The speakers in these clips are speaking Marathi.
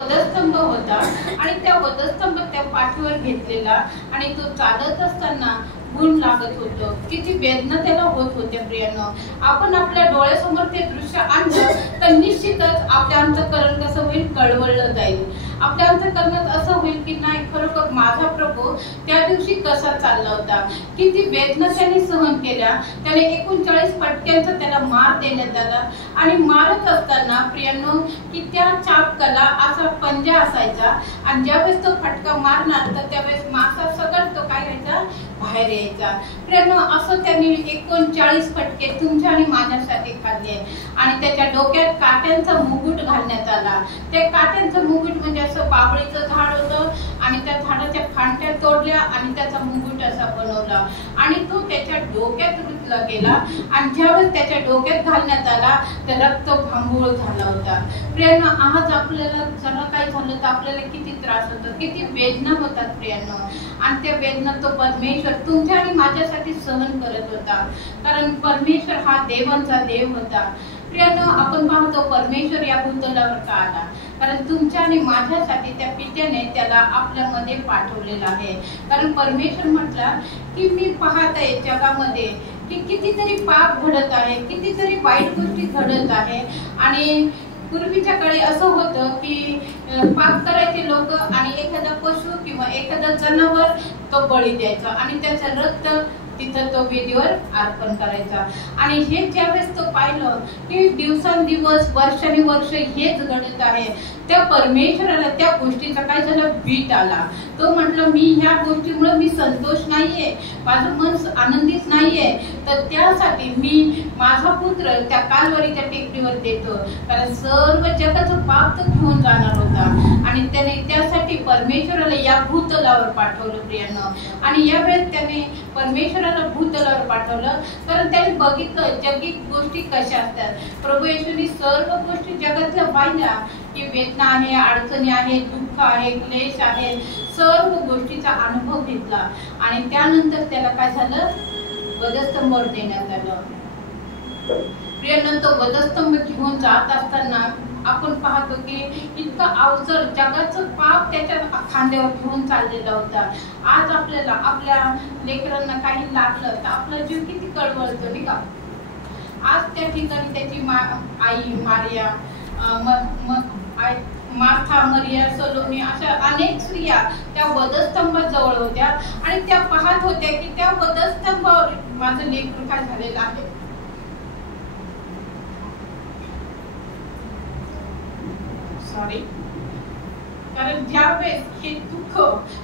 वधस्तंभ होता आणि त्या वधस्तंभ त्या पाठीवर घेतलेला आणि तो चालत असताना गुण लागत होतं. किती वेदना त्याला होत होत्या. प्रियानो, आपण आपल्या डोळ्यासमोर ते दृश्य आणलं तर निश्चितच आपल्या अंतःकरण कसं होईल, कळवळलं जाईल. आपल्या अंतःकरणात असं होईल की नाही, खरोखर माझा प्रभू त्या दिवशी कसा चालला होता, किती वेदना त्याने सहन केल्या. त्याने 39 फटक्यांचा त्याला मार देण्यात आला आणि मारत असताना प्रियांनो की त्या चापकाला असा पंजा असायचा आणि ज्यावेळेस तो फटका मारणार तर त्यावेळेस मासा सगळं तो काय व्हायचा, बाहेर यायचा. प्रियांनो, असं त्यांनी 39 फटके तुमच्या आणि माझ्यासाठी खाल्ले आणि त्याच्या डोक्यात काट्यांचा मुकुट घालण्यात आला. ते काट्यांचं मुकुट म्हणजे असं बाबळीचं झाड होतं आणि त्या झाडाच्या फांद्या तोडल्या आणि त्याचा मुकुट असा बनवला आणि तो त्याच्या डोक्यात रुतला गेला आणि ज्यावेळेस त्याच्या डोक्यात घालण्यात आला तर रक्त भांबूळ झाला होता. प्रियांनो, आज आपल्याला जरा काय झालं तर आपल्याला किती त्रास होतो, किती वेदना होतात प्रियांनो. आणि त्या वेदना तो परमेश्वर तुमच्या आणि माझ्यासाठी सहन करत होता, कारण परमेश्वर हा देवांचा देव होता. प्रियांनो, आपण पाहतो परमेश्वर या भूतलावर का आला, कारण तुमच्या आणि माझ्यासाठी त्या पित्याने त्याला आपल्यामध्ये पाठवलेलं आहे. कारण परमेश्वर म्हटला की मी पाहत आहे जगामध्ये की कितीतरी पाप घडत आहे, कितीतरी वाईट गोष्टी घडत आहे. आणि पूर्वीच्या काळी असं होतं की पाप करायचे लोक आणि एखादा पशु किंवा एखादा जनावर तो बळी द्यायचा आणि त्याचं रक्त तिथं तो वेदीवर अर्पण करायचा. आणि हे ज्यावेळेस तो पाहिलं की दिवसांदिवस वर्षानुवर्ष हेच घडत आहे, त्या परमेश्वराला त्या गोष्टीचा काय झालं, वीट आला. तो म्हटलं मी ह्या गोष्टीमुळे मी संतोष नाहीये, माझं मन आनंदित नाहीये, तर त्यासाठी मी माझा पुत्र त्या कालवरीच्या टेकडीवर देतो, कारण सर्व जगाचं पाप तो घेऊन जाणार होता. आणि त्याने त्यासाठी परमेश्वराला या भूतलावर पाठवलं प्रियांनो. आणि यावेळेस त्याने परमेश्वराला भूतलावर पाठवलं कारण त्याने बघितलं जगी गोष्टी कशा असतात. प्रभू येशूने सर्व गोष्टी जगातल्या पाहिल्या की वेदना आहे, अडचणी आहे, दुःख आहे, क्लेश आहे, सर्व गोष्टीचा अनुभव घेतला आणि त्यानंतर त्याला काय झालं, वधस्तंभावर देण्यात आलं. प्रियांनो, तो वधस्तंभ घेऊन जात असताना आपण पाहतो की इतका अवजड जगाचं पाप त्याच्या खांद्यावर घेऊन चाललेला होता. आज आपल्याला आपल्या लेकरांना काही लागलं तर आपला जीव किती कळवळतो नाही का. आज त्या ठिकाणी त्याची आई मारिया, मार्था, मरिया, सलोमी अशा अनेक स्त्रिया त्या वधस्तंभाजवळ होत्या आणि त्या पाहत होत्या की त्या वधस्तंभावर माझं लेकरू काय झालेलं आहे. कारण ज्यावेळेस हे दुःख,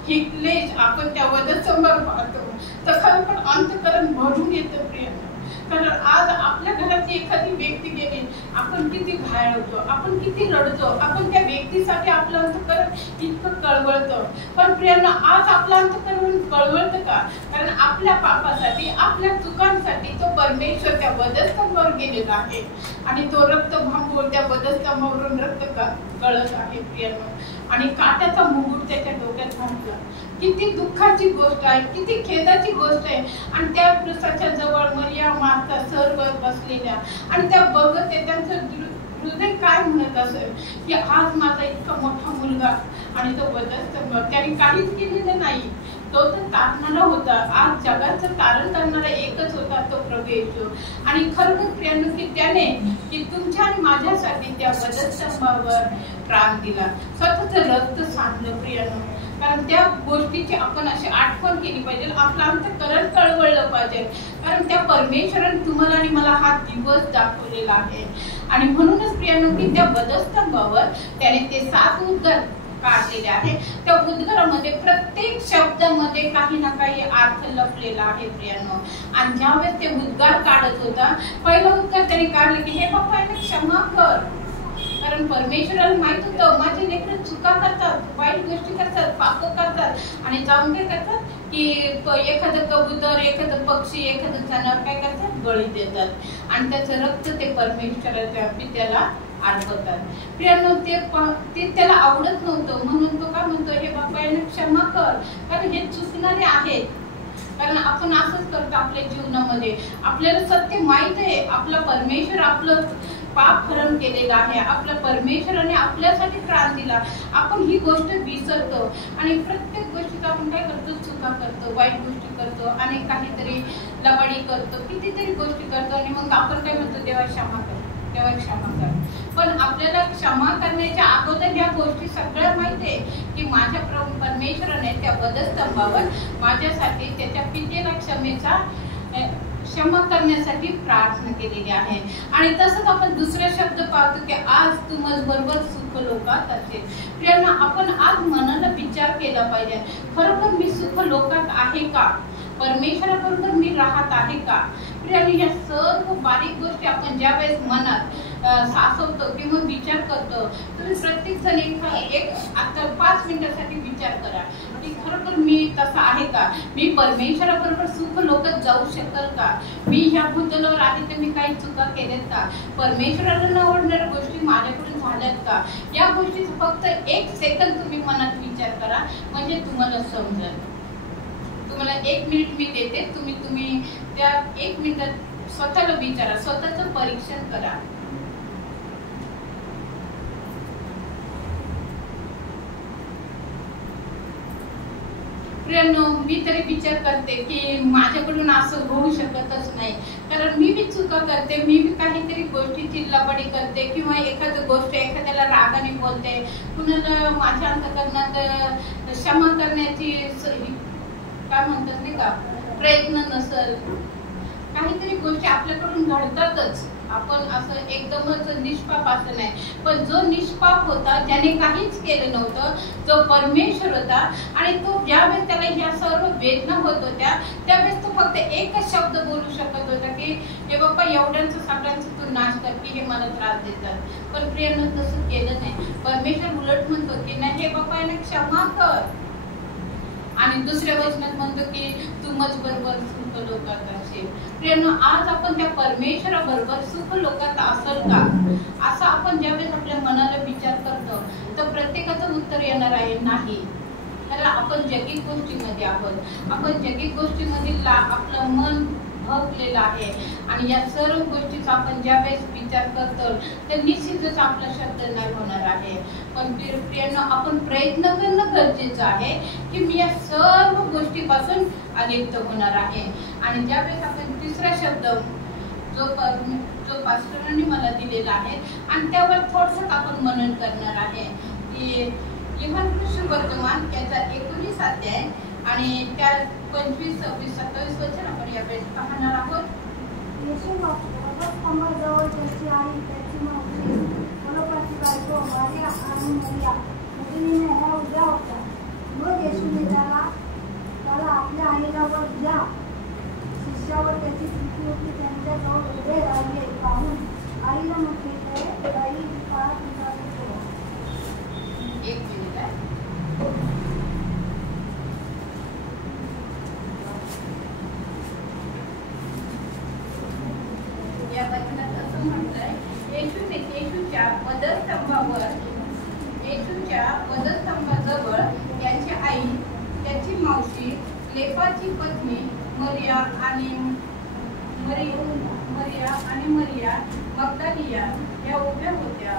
हे क्लेश आपण त्या वधस्तंभावर पाहतो तर खरोखर अंतःकरण भरून येतं प्रियांनो. कारण आज आपल्या घरातली एखादी व्यक्ती गेली, आपण किती घायल होतो, आपण किती रडतो, आपण त्या व्यक्तीसाठी आपलं अंतःकरण इतकं कळवळतं. पण प्रियांनो, आज आपलं अंतःकरण कळवळतं का, कारण आपल्या पापासाठी, आपल्या चुकांसाठी तो परमेश्वर त्या वधस्तंभावर गेलेला आहे आणि तो रक्त भांबूळ त्या वधस्तंभावरून रक्त गळत आहे प्रियांनो. आणि काट्याचा मुकुट त्याच्या डोक्यात घातला. किती दुःखाची गोष्ट आहे, किती खेदाची गोष्ट आहे. आणि त्या पुरुषाच्या जवळ मरिया, मार्था सर्व बसलेल्या आणि त्या बघत त्यांचं हृदय काय म्हणत असेल की आज माझा इतका मोठा मुलगा आणि तो वधस्तंभ, त्याने काहीच केलेलं नाही, तो तर तारणारा होता. आज जगाचं तारण करणारा एकच होता, तो प्रभू येशू. आणि खरोखर प्रियांनो की त्याने की तुमच्या आणि माझ्यासाठी त्या वधस्तंभावर प्राण दिला, स्वतःचं रक्त सांडलं प्रियांनो. कारण त्या गोष्टीची आपण अशी आठवण केली पाहिजे, आपलं अंतःकरण कळवळलं पाहिजे, कारण त्या परमेश्वराने तुम्हाला आणि मला हा दिवस दाखवलेला आहे. आणि म्हणूनच प्रियांनो की त्या वधस्तंभावर त्याने ते 7 उद्गार काढलेले आहे. त्या उद्गारामध्ये प्रत्येक शब्दामध्ये काही ना काही अर्थ लपलेला आहे प्रियांनो. आणि ज्यावेळेस ते उद्गार काढत होता, पहिला उद्गार त्याने काढले की हे बाप्पा यांना क्षमा कर, कारण परमेश्वराला माहित होतं माझे लेकरं चुका करतात, वाईट गोष्टी करतात, पाप करतात आणि जाऊन काय करतात की एखादं कबूतर, एखादं पक्षी, एखादं जनावर काय करतात, बळी देतात आणि त्याचं रक्त ते परमेश्वराच्या पित्याला अर्पतात. प्रियांनो, ते त्याला आवडत नव्हतं, म्हणून तो काय म्हणतो, हे बाप्पा यांना क्षमा कर, कारण हे चुकणारे आहेत. कारण आपण असंच करतो आपल्या जीवनामध्ये. आपल्याला सत्य माहित आहे, आपला परमेश्वर आपलं पाप हरण केलेलं आहे, आपल्या परमेश्वराने आपल्यासाठी त्रास दिला, आपण ही गोष्ट विसरतो आणि प्रत्येक गोष्टीत आपण काय करतो, चुका करतो, वाईट गोष्टी करतो आणि काहीतरी लबाडी करतो, कितीतरी गोष्टी करतो आणि मग आपण काय म्हणतो, देवा क्षमा कर, देवा क्षमा कर. पण आपल्याला क्षमा करण्याच्या अगोदर या गोष्टी सगळ्या माहिती आहे की माझ्या परमेश्वराने त्या वधस्तंभावर माझ्यासाठी त्याच्या पितेला क्षमा करण्यासाठी प्रार्थना केलेली आहे. आणि तसंच आपण दुसरे शब्द पाहतो की आज तू माझ्याबरोबर सुख लोकात असेल. प्रियांनो, आपण आज मनाला विचार केला पाहिजे, खरोखर मी सुख लोकात आहे का, परमेश्वराबरोबर मी राहत आहे का. प्रियांनो, या सर्व बारीक गोष्टी आपण ज्या वेळेस मनात सासवतो किंवा विचार करतो, तुम्ही प्रत्येक जण एक आता 5 मिनिटासाठी विचार करा की खरोखर मी तसा आहे का, मी परमेश्वराबरोबर सुख लोकात जाऊ शकेल का, मी ह्या भूतलावर आहे तर मी काही चुका केल्यात का, परमेश्वराला न आवडणाऱ्या गोष्टी माझ्याकडून झाल्यात का. या गोष्टीचा फक्त 1 सेकंद तुम्ही मनात विचार करा, म्हणजे तुम्हाला समजेल. तुम्हाला 1 मिनिट मी देते, तुम्ही त्या 1 मिनिटात स्वतःला विचारा, स्वतःचं परीक्षण करा. प्रियांनो, मी तरी विचार करते की माझ्याकडून असं होऊ शकतच नाही, कारण मी बी चुका करते, मी बी काहीतरी गोष्टीची लबाडी करते किंवा एखादी गोष्ट एखाद्याला रागाने बोलते, कुणाला माझ्या अंतःकरणात क्षमा करण्याची काय म्हणतात नाही का प्रयत्न नसेल, काहीतरी गोष्टी आपल्याकडून घडतातच. आपण असं एकदमच निष्पाप असं नाही, पण जो निष्पाप होता, ज्याने काहीच केलं नव्हतं, जो परमेश्वर होता, आणि तो ज्यावेळेस त्याला ह्या सर्व वेदना होत होत्या त्यावेळेस तो फक्त एकच शब्द बोलू शकत होता की हे बाप्पा, एवढ्यांचं सगळ्यांचं तू नाश कर की हे मला त्रास देतात. पण प्रियांनो, तसं केलं नाही. परमेश्वर उलट म्हणतो की नाही, हे बाप्पा यांना क्षमा कर. आणि दुसऱ्या वचनात म्हणतो की तू माझ्याबरोबर सुख लोकात असेल. प्रियांनो, आज आपण त्या परमेश्वराबरोबर सुख लोकात असेल का, असं आपण ज्यावेळेस आपल्या मनाला विचार करतो तर प्रत्येकाचं उत्तर येणार आहे नाही. कारण आपण जगिक गोष्टीमध्ये आहोत, आपण जगिक गोष्टीमध्ये आपलं मन भरलेलं आहे आणि या सर्व गोष्टीचा आपण ज्यावेळेस विचार करतो तर निश्चितच आपला शब्द नाही होणार आहे. पण प्रियांनो, आपण प्रयत्न करणं गरजेचं आहे की मी या सर्व गोष्टीपासून अलिप्त होणार आहे. आणि ज्यावेळेस आपण तिसरा शब्द जो पास्टरांनी मला दिलेला आहे आणि त्यावर थोडंसं आपण मनन करणार आहे की यूहन्ना सुवर्तमान त्याचा 19 अध्याय आणि त्या 25, 26, 27 वचन आपण यावेळेस पाहणार आहोत. येशू वधस्तंभाजवळ त्याची आई, त्याची मावशी, क्लोपाची बायको मारिया आणि मरिया मुलीने ह्या उभ्या होत्या. मग येशूने त्याला आपल्या आईला वर द्या. शिष्यावर त्याची स्थिती होती, त्यांच्याजवळ उभे राहिले पाहून आईला म्हटले, आई तुझा एक मिनिट आहे. या वचनात असं म्हटलंय, येशूच्या वधस्तंभाजवळ त्याची आई, त्याची मावशी, क्लेपाची पत्नी मरिया आणि मरिया मगदलिया या उभ्या होत्या.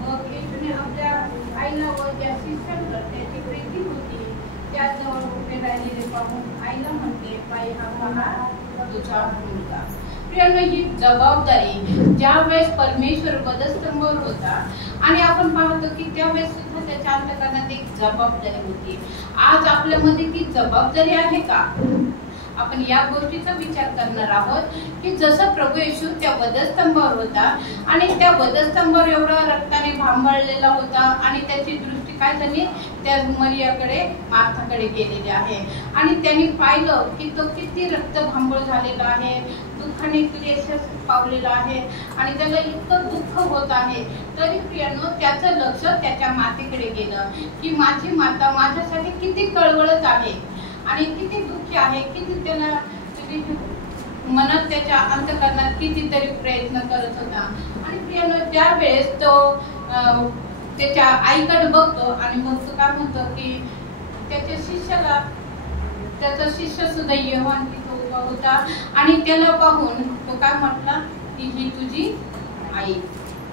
मग येशूने आपल्या आईला व ज्या शिष्यांवर त्याची प्रीती होती त्याजवळ उभे राहिलेले पाहून आईला म्हणते, बाई, हा पहा तुझा मुलगा. प्रियांनो, ही जबाबदारी ज्यावेळेस परमेश्वर वधस्तंभावर होता आणि आपण पाहतो की त्यावेळेस सुद्धा त्याच्या अंतःकरणात एक जबाबदारी होती. आज आपल्यामध्ये ती जबाबदारी आहे का? आपण या गोष्टीचा विचार करणार आहोत की जसं प्रभू येशू त्या वधस्तंभावर होता आणि त्या वधस्तंभावर एवढा रक्ताने भांबळलेला होता आणि त्याची दृष्टी काय झाली, त्या मरियाकडे, मार्थाकडे गेलेली आहे आणि त्यांनी पाहिलं की तो किती रक्त भांबळ झालेला आहे, दुःखाने क्लेश पावलेला आहे आणि त्याला इतकं दुःख होत आहे. तरी प्रियांनो, त्याचं लक्ष त्याच्या मातेकडे गेलं की माझी माता माझ्यासाठी किती कळवळत आहे आणि किती दुःखी आहे, किती त्याला मनात त्याच्या अंतःकरणात कितीतरी प्रयत्न करत होता. आणि प्रियांनो, त्यावेळेस तो त्याच्या आईकडे बघतो आणि मग तो काय म्हणतो की त्याच्या शिष्याला, त्याचा शिष्य सुद्धा योहान तिथे उभा होता आणि त्याला पाहून तो काय म्हटला की ही तुझी आई.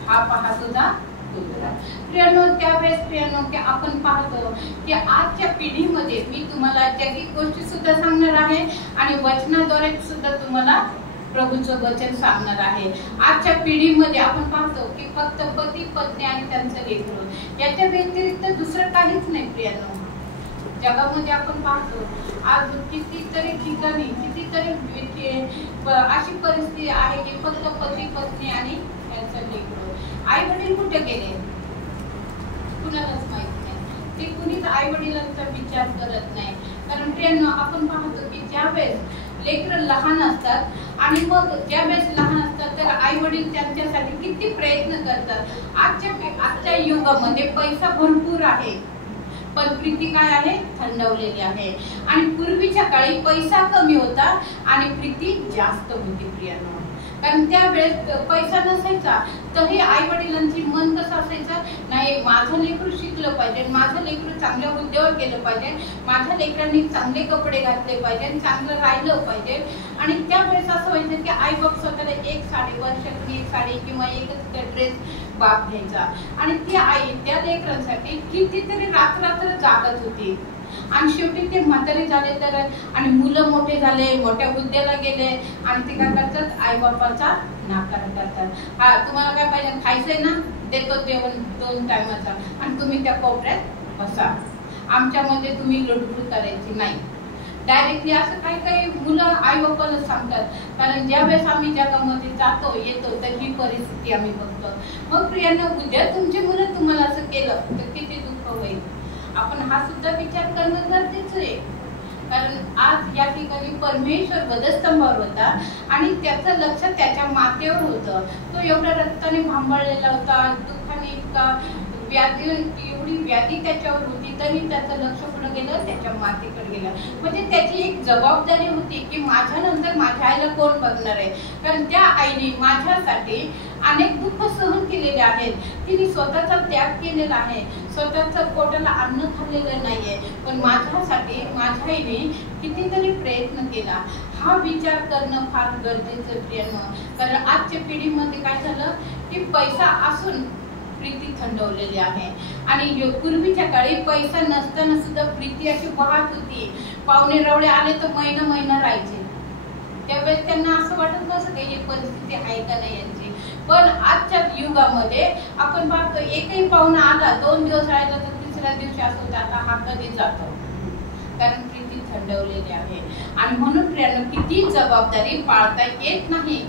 हा पहा तुझा पुत्र. प्रियानो, त्यावेळेस प्रियानो की आपण पाहतो की आजच्या पिढीमध्ये मी तुम्हाला जैविक गोष्टी सुद्धा सांगणार आहे आणि वचनाद्वारे सुद्धा तुम्हाला प्रभूचं वचन सांगणार आहे. आजच्या पिढीमध्ये आपण पाहतो की फक्त पती पत्नी आणि त्यांचं लेकरू, याच्या व्यतिरिक्त दुसरं काहीच नाही. प्रियानो, जगामध्ये आपण पाहतो आज कितीतरी ठिकाणी कितीतरी अशी परिस्थिती आहे की फक्त पती पत्नी आणि त्यांचं लेकरू. आई वडील कुठे गेले कुणालाच माहित नाही. ते कुणीच आई वडिलांचा विचार करत नाही. कारण प्रियांनो, आपण पाहतो की ज्या वेळेस लेकरं लहान असतात आणि मग ज्या वेळेस लहान असतात तर आई वडील त्यांच्यासाठी किती प्रयत्न करतात. आजच्या युगामध्ये पैसा भरपूर आहे पण प्रीती काय आहे, थंडवलेली आहे. आणि पूर्वीच्या काळी पैसा कमी होता आणि प्रीती जास्त होती. प्रियांनो, कारण त्यावेळेस पैसा नसायचा तरी आई वडिलांची मन कसं असायचं, नाही माझं लेकरू शिकलं पाहिजे, माझं लेकरू चांगल्या हुद्द्यावर गेलं पाहिजे, माझ्या लेकरांनी चांगले कपडे घातले पाहिजे, चांगलं राहिलं पाहिजे. आणि त्यावेळेस असं व्हायचं की आई बाप स्वतःला एक साडी, वर्षातून एक साडी किंवा एकच ड्रेस बाप घ्यायचा आणि ती आई त्या लेकरांसाठी कितीतरी रात्र जागत होती. आणि शेवटी ते म्हातारे झाले तर आणि मुलं मोठे झाले, मोठ्या हुद्द्याला गेले आणि ते काय करतात, आई बापाचा नाकार करतात. हा, तुम्हाला काय पाहिजे, खायचंय ना, देतो जेवण 2 टायमाचा आणि तुम्ही त्या कोपऱ्यात बसा, आमच्यामध्ये तुम्ही लुडबुड करायची नाही. डायरेक्टली असं काही मुलं आई बापाला सांगतात. कारण ज्या वेळेस आम्ही जगामध्ये जातो येतो तर ही परिस्थिती आम्ही बघतो. मग प्रियांनो, उद्या तुमची मुलं तुम्हाला असं केलं तर किती दुःख होईल. आपण हा सुद्धा विचार करणं गरजेचं आहे. कारण आज या ठिकाणी परमेश्वर वधस्तंभावर होता आणि त्याचं लक्ष त्याच्या मातेवर होतं. तो एवढा रक्ताने भांबळलेला होता, दुःखाने इतका एवढी व्याधी त्याच्यावर होती तरी त्याचं लक्ष कुठे गेलं, त्याच्या मातेकडे गेलं. म्हणजे त्याची एक जबाबदारी होती की माझ्या नंतर माझ्या आईला कोण बघणार आहे. कारण त्या आईने माझ्यासाठी अनेक दुःख सहन केलेले आहेत. तिने स्वतःचा त्याग केलेला आहे, स्वतःचं पोटाला अन्न खाल्लेलं नाहीये, पण माझ्यासाठी माझ्या आईने कितीतरी प्रयत्न केला. हा विचार करणं फार गरजेचं प्रियांनो. कारण आजच्या पिढीमध्ये काय झालं की पैसा असून प्रीती थंडवलेली आहे. आणि पूर्वीच्या काळी पैसा नसताना सुद्धा प्रीती अशी वाहत होती. पाहुणे रावळे आले तर महिना राहायचे. त्यावेळेस त्यांना असं वाटत नसतं की ही परिस्थिती आहे का नाही यांची. पण आजच्या युगामध्ये आपण पाहतो एकही पाहुणा आला 2 दिवस राहिला तर तिसऱ्या दिवशी असं होतं आता हा कधी जातो. कारण प्रीती थंडवलेली आहे. आणि म्हणून प्रियांनो, किती जबाबदारी पाळता येत नाही.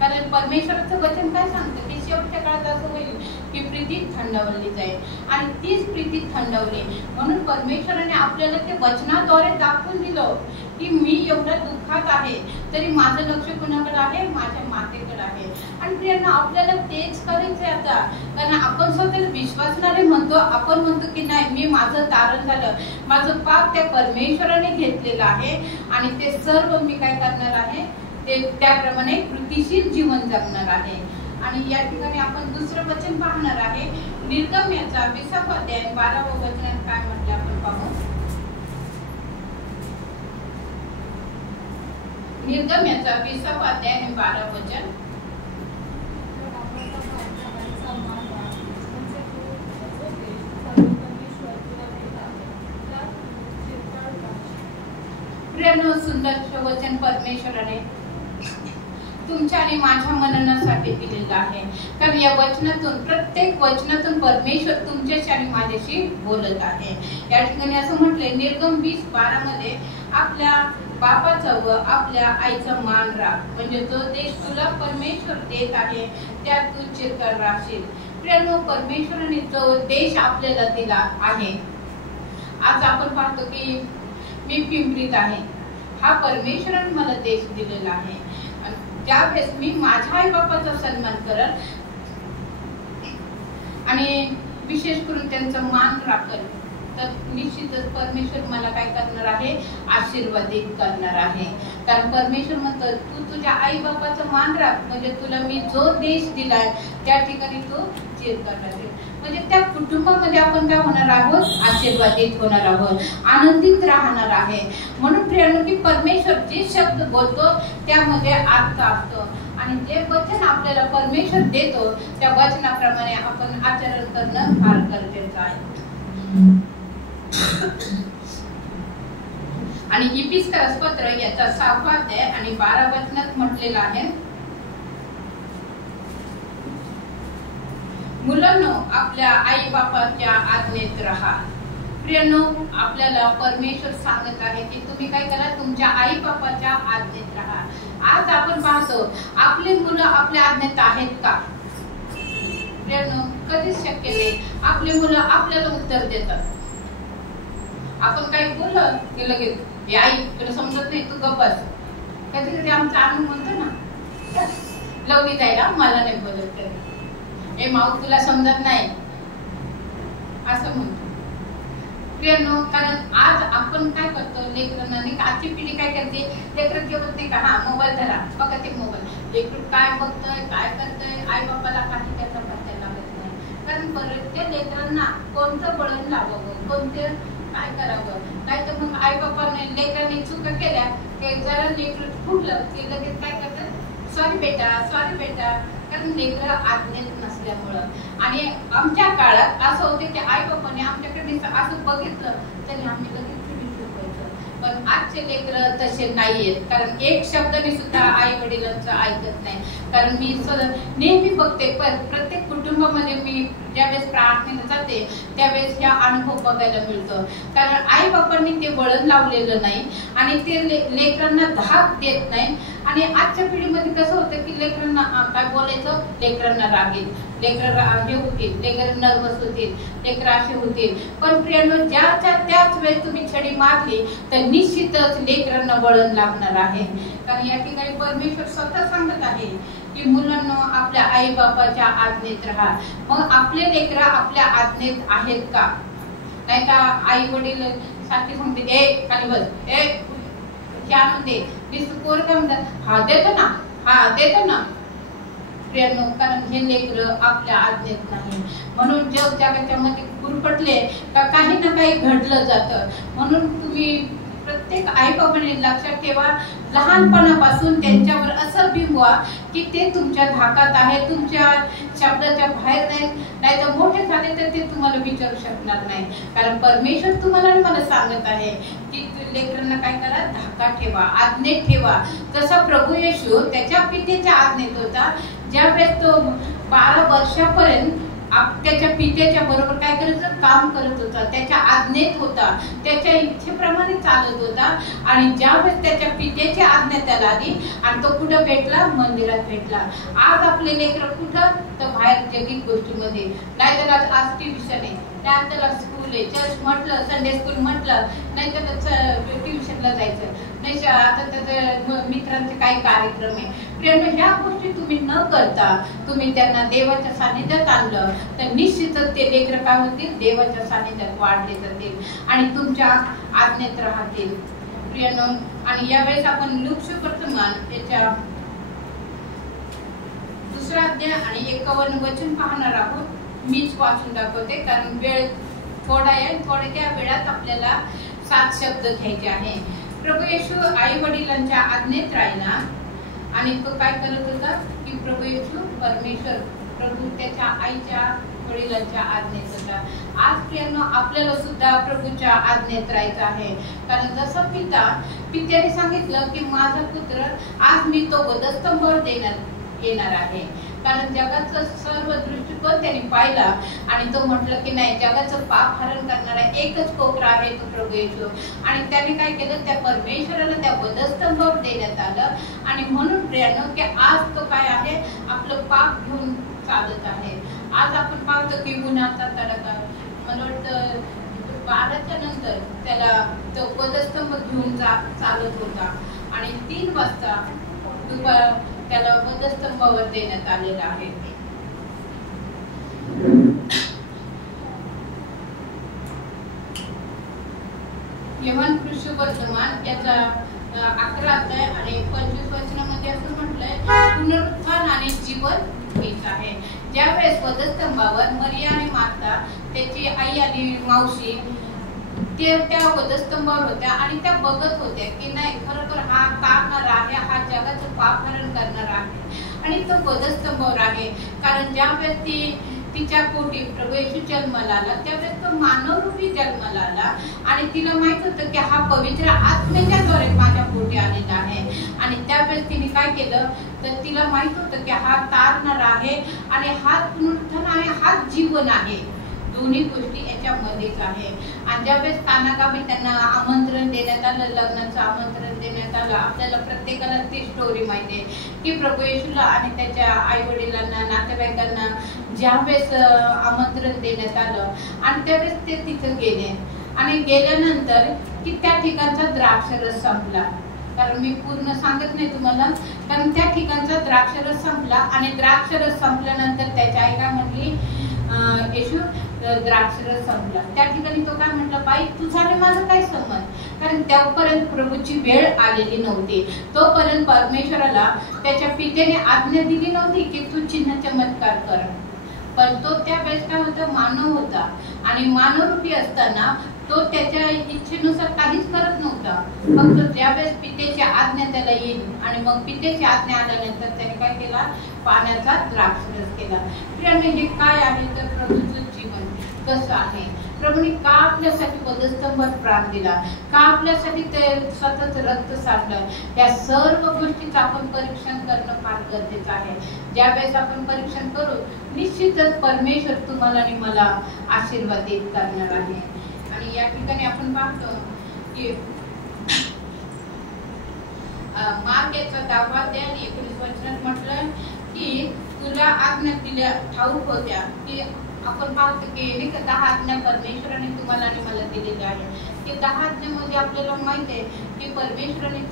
कारण परमेश्वराचं वचन काय सांगतं की शेवटच्या काळात असं होईल की प्रीती थंडवली जाईल आणि तीच प्रीती थंडवली. म्हणून परमेश्वराने आपल्याला ते वचनाद्वारे दाखवून दिलं की मी एवढ्या दुःखात आहे तरी माझं लक्ष कुणाकडे आहे, माझ्या मातेकडे आहे. आणि प्रियांनो, आपल्याला तेच करायचंय आता. कारण आपण स्वतःला विश्वासणारे म्हणतो, आपण म्हणतो की नाही मी माझं तारण झालं, माझं पाप त्या परमेश्वराने घेतलेलं आहे आणि ते सर्व मी काय करणार आहे, ते त्याप्रमाणे कृतीशील जीवन जगणार आहे. आणि या ठिकाणी आपण दुसरं वचन पाहणार आहे. निर्गम याचा 20वा अध्याय 12वा वचनात काय म्हटलं आपण पाहू. निर्गम याचा 20वा अध्याय 12वा वचन. प्रियांनो, सुंदर वचन परमेश्वराने तुमच्या आणि माझ्या मननासाठी दिलेलं आहे. कारण या वचनातून, प्रत्येक वचनातून परमेश्वर तुमच्याशी आणि माझ्याशी बोलत आहे. या ठिकाणी असं म्हटलंय निर्गम 20:12 मध्ये आपल्या बापाचा व आपल्या आईचा मान राख, म्हणजे जो देश तुला परमेश्वर देत आहे त्यात तू चिरकाल राहशील. प्रियांनो, परमेश्वराने जो देश आपल्याला दिला आहे, आज आपण पाहतो की मी पिंपरीत आहे, हा परमेश्वराने मला देश दिलेला आहे. ज्यावेळेस मी माझ्या आई बापाचा सन्मान करल आणि विशेष करून त्यांचा मान राखल तर निश्चितच परमेश्वर मला काय करणार आहे, आशीर्वादित करणार आहे. कारण परमेश्वर म्हणतो तू तुझ्या आई बापाचा मान राख, म्हणजे तुला मी जो देश दिलाय त्या ठिकाणी तू चिरकाल राहशील. म्हणजे त्या कुटुंबामध्ये आपण काय होणार आहोत, आशीर्वादित होणार आहोत, आनंदित राहणार आहे. म्हणून प्रियांनो, की परमेश्वर जे शब्द बोलतो त्यामध्ये अर्थ असतो आणि जे वचन आपल्याला परमेश्वर देतो त्या वचनाप्रमाणे आपण आचरण करणं फार गरजेचं आहे. आणि इफिसियन्स पत्र याचा 6वा अध्याय आणि 12 वचनात म्हटलेलं आहे, मुलांनो आपल्या आई बापाच्या आज्ञेत राहा. प्रियांनो, आपल्याला परमेश्वर सांगत आहे की तुम्ही काय करा, तुमच्या आई बापाच्या आज्ञेत राहा. आज आपण पाहतो आपली मुलं आपल्या आज्ञेत आहेत का? प्रियांनो, कधीच शक्य नाही. आपली मुलं आपल्याला उत्तर देतात. आपण काही बोललं की लगेच हे आई तुला समजत नाही, तू गप्प बस. कधी कधी आमचा आनंद म्हणतो ना, लवली जायला मला नाही बोलत तरी, हे माऊ तुला समजत नाही असं म्हणतो. प्रियांनो, कारण आज आपण काय करतो, लेकरांना आजची पिढी काय करते, लेकरं जेवत नाही का, हा मोबाईल धरा, बघा ते मोबाईल. लेकरू काय बघतोय काय करतोय आई बाबाला काही त्याचा पत्ता लागत नाही. कारण त्या लेकरांना कोणतं बळण लावावं, कोणतं काय करावं, नाही तर मग आई बाबाने लेकरांनी चुका केल्या की जरा लेकरं फुटलं की लगेच काय करतात, सॉरी बेटा. कारण लेकरं आज्ञेत नसल्यामुळं. आणि आमच्या काळात असं होतं की आई बाबाने आमच्याकडे असं बघितलं तरी आम्ही लगेच पण आजचे लेकरं तसे नाहीयेत. कारण एक शब्दाने सुद्धा आई वडिलांचं ऐकत नाही. कारण मी नेहमी बघते प्रत्येक कुटुंबामध्ये मी ज्यावेळेस प्रार्थनेला जाते त्यावेळेस ह्या अनुभव बघायला मिळतो. कारण आई बाबांनी ते वळण लावलेलं नाही आणि ते लेकरांना धाक देत नाही. आणि आजच्या पिढीमध्ये कसं होतं की लेकरांना काय बोलायचं, लेकरांना राग येईल, लेकरं हे होतील, लेकरं नर्वस होतील, लेकरं असे होतील. पण प्रियांनो, ज्याच्या त्याच वेळेस तुम्ही छडी मारली तर निश्चितच लेकरांना वळण लागणार आहे. कारण या ठिकाणी परमेश्वर स्वतः सांगत आहे की मुलांना आपल्या आई बाबाच्या आज्ञेत राहा. मग आपले लेकरं आपल्या आज्ञेत आहेत का? नाही का आई वडील सारखे सांगते, ए खाली बस, ए क्या म्हणते पोर काय म्हणतात, हा देतो ना. प्रियांनो, कारण हे लेकरं आपल्या आज्ञेत नाही. म्हणून जग जगाच्या मध्ये गुरफटले का काही ना काही घडलं जातं. म्हणून तुम्ही प्रत्येक आई बाबांनी लक्षात ठेवा, लहानपणापासून त्यांच्यावर असं बिंबवा की ते तुमच्या धाकात आहे, तुमच्या शब्दाच्या बाहेर नाही तर मोठे झाले तर ते तुम्हाला विचारू शकणार नाही. कारण परमेश्वर तुम्हाला मला सांगत आहे की लेकरांना काय करा, धाका ठेवा, आज्ञेत ठेवा. जसा प्रभू येशू त्याच्या पितेच्या आज्ञेत होता. ज्यावेळेस तो 12 वर्षापर्यंत त्याच्या पित्याच्या बरोबर काय करायचं, काम करत होता, त्याच्या आज्ञेत होता, त्याच्या इच्छेप्रमाणे चालत होता. आणि ज्यावेळेस त्याच्या पित्याची आज्ञा त्याला आली आणि तो कुठं भेटला, मंदिरात भेटला. आज आपले लेकरं कुठं, तर बाहेर जगित गोष्टीमध्ये, नाही तर आज ट्युशन आहे, त्याला स्कूल आहे, चर्च म्हटलं, संडे स्कूल म्हटलं, नाही तर ट्युशनला जायचं, नाही आता त्याचं मित्रांचे काही कार्यक्रम आहे. प्रियांनो, ह्या गोष्टी तुम्ही न करता तुम्ही त्यांना देवाच्या सानिध्यात आणलं तर निश्चितच ते लेकरं काय होतील, देवाच्या सानिध्यात वाढले जातील आणि तुमच्या आज्ञेत राहतील. प्रियांनो, आणि यावेळेस आपण लूक सुवर्तमान याच्या 2रा अध्याय आणि 51 वचन पाहणार आहोत. मीच वाचून दाखवते कारण वेळ थोडा आहे. थोड्या वेळात आपल्याला 7 शब्द घ्यायचे आहे. प्रभू येशू आई वडिलांच्या आज्ञेत राहिला आणि तो काय करत होता की प्रभू येशू परमेश्वर प्रभू त्याच्या आईच्या वडिलांच्या आज्ञेत होता. आज प्रियांनो, आपल्याला सुद्धा प्रभूच्या आज्ञेत राहायचं आहे. कारण जसं पित्याने सांगितलं की माझा पुत्र आज मी तो वधस्तंभावर येणार आहे. कारण जगाचा सर्व दृष्टिकोन त्यांनी पाहिला आणि तो म्हटलं की नाही, जगाचं पाप हरण करणारा एकच कोपरा आहे तो प्रभू येशू. आणि त्याने काय केलं, त्या परमेश्वराला त्या वधस्तंभावर देण्यात आलं. आणि म्हणून प्रियांनो की आज तो काय आहे, आपलं पाप घेऊन चालत आहे. आज आपण पाहतो की गुन्ह्याचा तडाखा, मला वाटतं 12च्या नंतर त्याला तो वधस्तंभ घेऊन चालत होता आणि 3 वाजता त्याला वधस्तंभावर देण्यात आलेला आहे. योहान सुवर्तमान याचा 11 अध्याय आणि 25 वचनामध्ये असं म्हटलंय, पुनरुत्थान आणि जीवन मीच आहे. ज्यावेळेस वधस्तंभावर मरिया आणि मार्था त्याची आई आणि मावशी ते त्या वधस्तंभावर होत्या आणि त्या बघत होत्या की नाही, खरोखर हा काढणारा आहे, हा जगाचं पाप हरण करणारा आहे. आणि तो वधस्तंभावर आहे. कारण ज्या वेळेस तिच्या पोटी प्रभू येशू जन्माला आला त्यावेळेस तो मानवरूपी जन्माला आला आणि तिला माहित होतं की हा पवित्र आत्म्याच्याद्वारे माझ्या पोटी आलेला आहे. आणि त्यावेळेस तिने काय केलं तर तिला माहित होतं की हा तारणार आहे आणि हा पुनरुत्थान आहे, हा जीवन आहे. दोन्ही गोष्टी याच्यामध्येच आहे. आणि ज्यावेळेस कानागावी त्यांना आमंत्रण देण्यात आलं, लग्नाचं आमंत्रण देण्यात आलं, आपल्याला प्रत्येकाला ती स्टोरी माहिती आहे की प्रभू येशूला आणि त्याच्या आई वडिलांना नातेवाईकांना ज्यावेळेस आमंत्रण देण्यात आलं आणि त्यावेळेस ते तिथं गेले आणि गेल्यानंतर की त्या ठिकाणचा द्राक्षरस संपला. कारण मी पूर्ण सांगत नाही तुम्हाला, कारण त्या ठिकाणचा द्राक्षरस संपला आणि द्राक्षरस संपल्यानंतर त्याची आई काय म्हणली, येशू द्राक्षरस संपला. त्या ठिकाणी तो काय म्हटला, बाई तुझा आणि माझा काय संबंध, कारण त्यापर्यंत प्रभूची वेळ आलेली नव्हती. तोपर्यंत परमेश्वराला त्याच्या पित्याने आज्ञा दिली नव्हती की तू चिन्ह चमत्कार कर. पण तो त्यावेळेस काय होता, मानव होता आणि मानवरूपी असताना तो त्याच्या इच्छेनुसार काहीच करत नव्हता. फक्त ज्यावेळेस पित्याची आज्ञा त्याला येईल आणि मग पित्याची आज्ञा आल्यानंतर त्याने काय केला, पाण्याचा द्राक्षरस केला. हे काय आहे तर प्रभूचं जीवन कसं आहे. प्रभूने का आपल्यासाठी वधस्तंभात प्राण दिला, का आपल्यासाठी ते सतत रक्त सांडलं, त्या सर्व गोष्टीचं आपण परीक्षण करणं फार गरजेचं आहे. ज्यावेळेस आपण परीक्षण करू निश्चितच परमेश्वर तुम्हाला आणि मला आशीर्वादित करणार आहे. आणि या ठिकाणी आपण पाहतो की मार्क याचा 10 अध्याय आणि 19 वचनात म्हटलं की तुला आज्ञा दिल्या ठाऊक होत्या की आपण पाहतो की नाही का 10 आज्ञा परमेश्वराने तुम्हाला आणि मला दिलेल्या आहे. की 10 आज्ञामध्ये आपल्याला माहित आहे की परमेश्वराने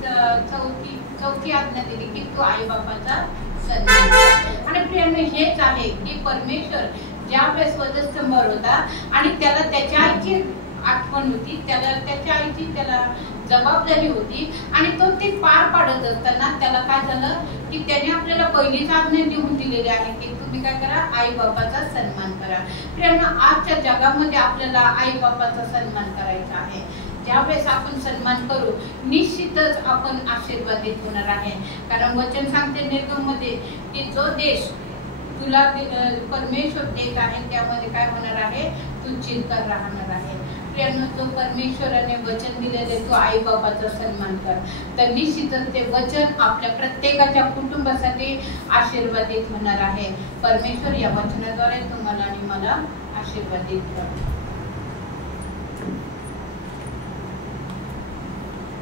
चौथी आज्ञा दिली की तू आई बापाचा सन्मान कर. आणि प्रियांनो हेच आहे की परमेश्वर ज्या वेळेस वधस्तंभावर होता आणि त्याला त्याच्या आईची आठवण होती, त्याला त्याच्या आईची त्याला जबाबदारी होती आणि तो ती पार पाडत असताना त्याला काय झालं की त्याने आपल्याला पहिलीच आज्ञा देऊन दिलेली आहे की तुम्ही काय करा, आई बापाचा सन्मान करा. प्रियांनो आजच्या जगामध्ये आपल्याला आई बापाचा सन्मान करायचा आहे. ज्यावेळेस आपण सन्मान करू निश्चितच आपण आशीर्वादित होणार आहे. कारण वचन सांगते निर्गममध्ये की जो देश तुला परमेश्वर देत आहे त्यामध्ये काय होणार आहे, तू चिरकाल राहणार आहे. जो परमेश्वराने वचन दिलेले तो आई बाबाचा सन्मान कर, तर निश्चितच ते वचन आपल्या प्रत्येकाच्या कुटुंबासाठी आशीर्वादित होणार आहे. परमेश्वर या वचनाद्वारे तुम्हाला आणि मला आशीर्वादित कर.